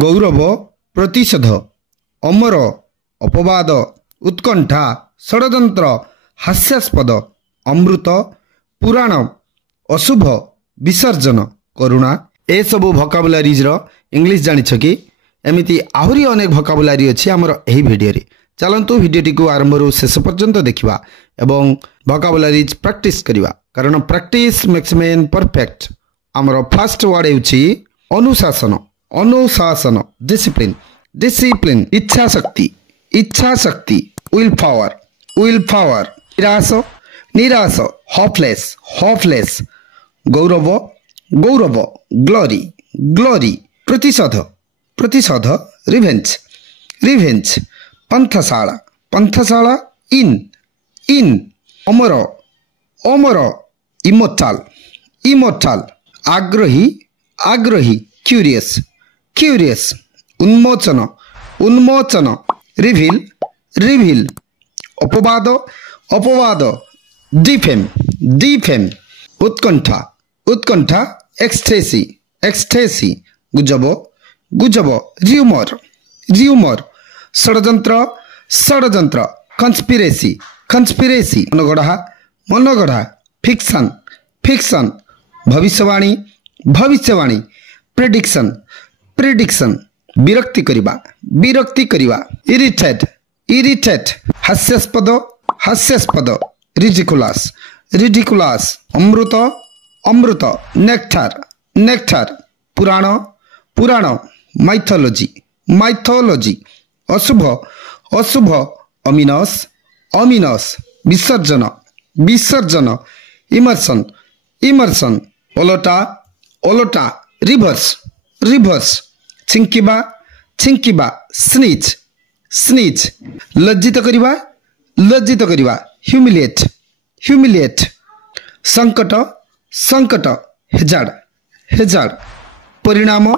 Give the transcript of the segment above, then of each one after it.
गौरव प्रतिशोध अमर अपवाद उत्कंठा षड्यंत्र हास्यास्पद अमृत पुराण अशुभ विसर्जन करुणा ए सबू भोकाबुलारीज इंग्लिश जानिछ कि एमिति आहुरी अनेक भोकाबुलारी अछि हमर एही भिडियो रे। चलंतु भिडियोटी को आरंभ रु शेष पर्यंत देखिबा एवं भोकाबुलारीज प्रैक्टिस करिबा कारण प्रैक्टिस मेक्स मैन परफेक्ट। हमर फर्स्ट वर्ड हेउछि अनुशासन अनुशासन डिसिप्लिन डिसिप्लिन इच्छा शक्ति विल पावर निराश निराश होपलेस होपलेस गौरव गौरव ग्लोरी ग्लोरी प्रतिशोध प्रतिशोध रिवेंज रिवेंज पंथशाला पंथशाला इन इन अमर अमर इमोर्टल इमोर्टल आग्रही आग्रही क्यूरियस क्यूरियस उन्मोचन उन्मोचन रिवील रिवील अपवाद अपवाद डिफेम डिफेम उत्कंठा उत्कंठा एक्सटेसी एक्सटेसी गुजब गुजब र्यूमर र्यूमर षड्यंत्र षड्यंत्र कन्स्पिरेसी कन्स्पिरेसी मनगढ़ा मनगढ़ा फिक्शन फिक्शन भविष्यवाणी भविष्यवाणी प्रेडिक्शन प्रेडिक्शन विरक्ति करिबा इरिटेट इरिटेट हास्यास्पद हास्यास्पद रिडिकुलस रिडिकुलस अमृत अमृत नेक्टार नेक्टार पुराण पुराण माइथोलॉजी माइथोलॉजी अशुभ अशुभ अमिनस अमिनस विसर्जन विसर्जन immersion immersion ओलोटा ओलोटा reverse reverse छिंकिबा छिंकिबा snitch snitch लज्जित करिबा ह्यूमिलिएट ह्यूमिलिएट संकट संकट हेजार्ड हेजार्ड परिणाम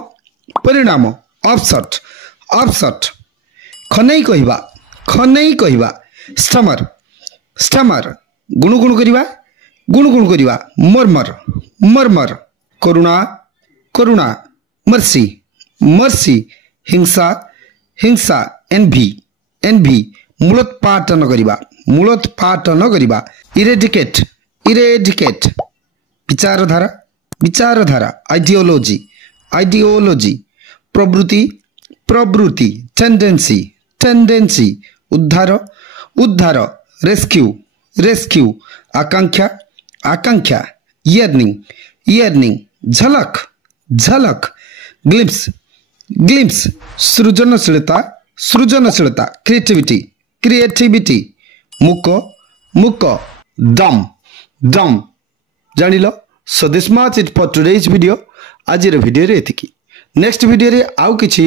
परिणाम अपसेट अपसेट खनै कहिबा स्टमर स्टमर गुणुगुण करिबा मर्मर मर्मर करुणा करुणा मर्सी मर्सी हिंसा हिंसा एनवी एनवी मूलोत्पाटन करिबा इरेडिकेट इरेडिकेट विचारधारा विचारधारा आइडियोलॉजी आइडियोलॉजी प्रवृत्ति प्रवृत्ति टेंडेंसी टेंडेंसी उद्धार उद्धार रेस्क्यू रेस्क्यू आकांक्षा आकांक्षा इयरनिंग इयरनिंग झलक झलक ग्लिम्स ग्लिम्स सृजनशीलता सृजनशीलता क्रिएटिविटी क्रिएटिविटी मुक मुक डम डम जानिलो। So this much it for today's video आज वीडियो रे एतिकी नेक्स्ट वीडियो रे आउ किछि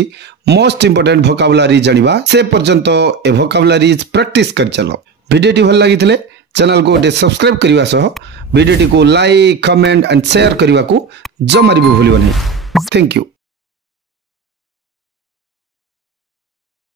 मोस्ट इंपोर्टेंट भोकाबुलारी जानिबा से पर्यंत ए भोकाबुलारीज प्रैक्टिस कर चलो। वीडियोटी भल लागिथिले चैनल को सब्सक्राइब करबा सह वीडियोटी को लाइक कमेंट एंड शेयर करबा को जमारी भूलिबो नहीं। Thank you.